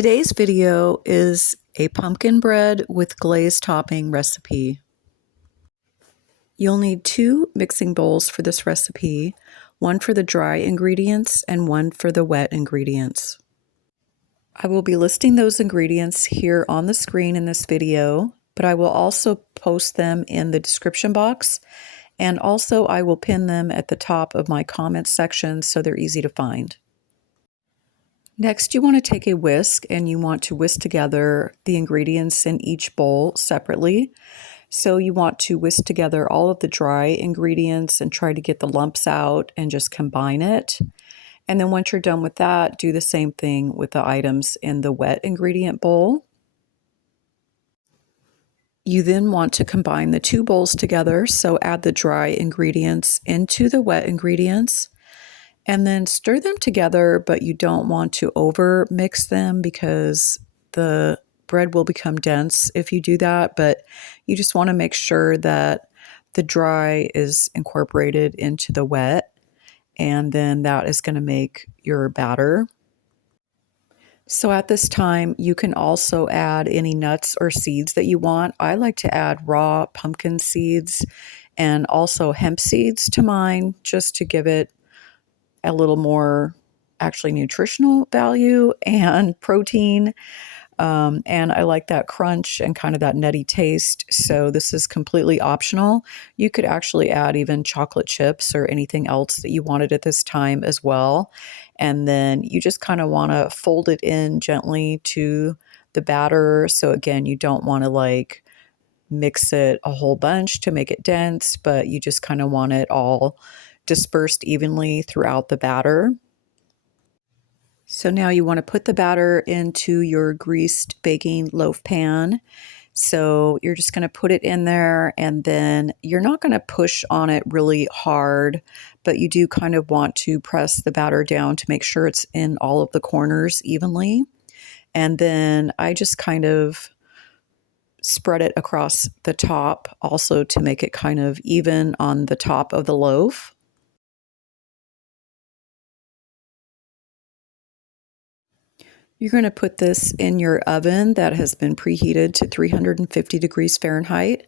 Today's video is a pumpkin bread with glaze topping recipe. You'll need 2 mixing bowls for this recipe, one for the dry ingredients and one for the wet ingredients. I will be listing those ingredients here on the screen in this video, but I will also post them in the description box, and also I will pin them at the top of my comments section so they're easy to find. Next, you want to take a whisk and you want to whisk together the ingredients in each bowl separately. So you want to whisk together all of the dry ingredients and try to get the lumps out and just combine it. And then once you're done with that, do the same thing with the items in the wet ingredient bowl. You then want to combine the 2 bowls together, so add the dry ingredients into the wet ingredients. And then stir them together, but you don't want to over mix them because the bread will become dense if you do that. But you just want to make sure that the dry is incorporated into the wet, and then that is going to make your batter. So at this time, you can also add any nuts or seeds that you want. I like to add raw pumpkin seeds and also hemp seeds to mine just to give it a little more actually nutritional value and protein. And I like that crunch and kind of that nutty taste. So this is completely optional. You could actually add even chocolate chips or anything else that you wanted at this time as well. And then you just kind of want to fold it in gently to the batter. So again, you don't want to like mix it a whole bunch to make it dense, but you just kind of want it all dispersed evenly throughout the batter. So now you want to put the batter into your greased baking loaf pan. So you're just going to put it in there, and then you're not going to push on it really hard, but you do kind of want to press the batter down to make sure it's in all of the corners evenly. And then I just kind of spread it across the top also to make it kind of even on the top of the loaf. You're going to put this in your oven that has been preheated to 350 degrees Fahrenheit.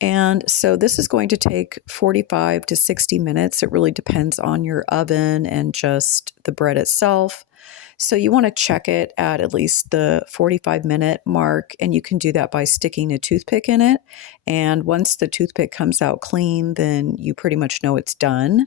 And so this is going to take 45 to 60 minutes. It really depends on your oven and just the bread itself. So you want to check it at least the 45-minute mark, and you can do that by sticking a toothpick in it. And once the toothpick comes out clean, then you pretty much know it's done.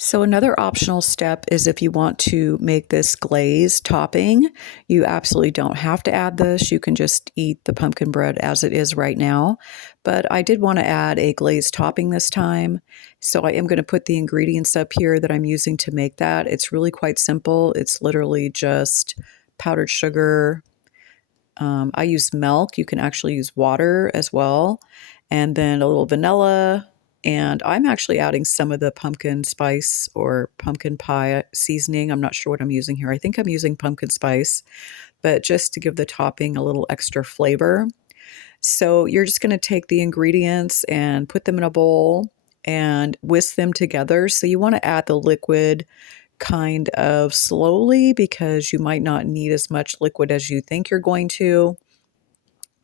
So another optional step is if you want to make this glaze topping, you absolutely don't have to add this. You can just eat the pumpkin bread as it is right now. But I did want to add a glaze topping this time. So I am going to put the ingredients up here that I'm using to make that. It's really quite simple. It's literally just powdered sugar. I use milk. You can actually use water as well. And then a little vanilla. And I'm actually adding some of the pumpkin spice or pumpkin pie seasoning. I'm not sure what I'm using here. I think I'm using pumpkin spice, but just to give the topping a little extra flavor. So you're just going to take the ingredients and put them in a bowl and whisk them together. So you want to add the liquid kind of slowly because you might not need as much liquid as you think you're going to.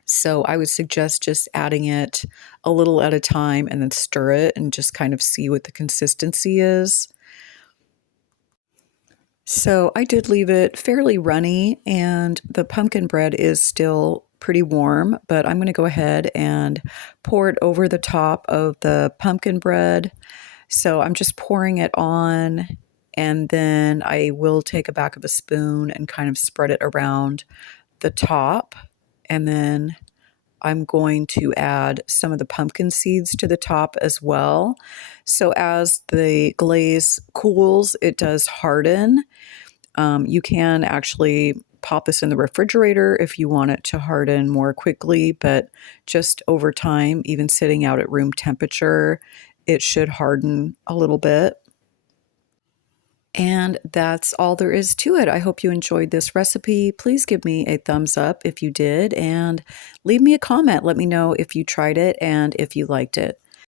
So I would suggest just adding it a little at a time and then stir it and just kind of see what the consistency is. So I did leave it fairly runny, and the pumpkin bread is still pretty warm, but I'm going to go ahead and pour it over the top of the pumpkin bread. So I'm just pouring it on, and then I will take a back of a spoon and kind of spread it around the top. And then I'm going to add some of the pumpkin seeds to the top as well. So as the glaze cools, it does harden. You can actually pop this in the refrigerator if you want it to harden more quickly, but just over time, even sitting out at room temperature, it should harden a little bit. And that's all there is to it. I hope you enjoyed this recipe. Please give me a thumbs up if you did, and leave me a comment. Let me know if you tried it and if you liked it.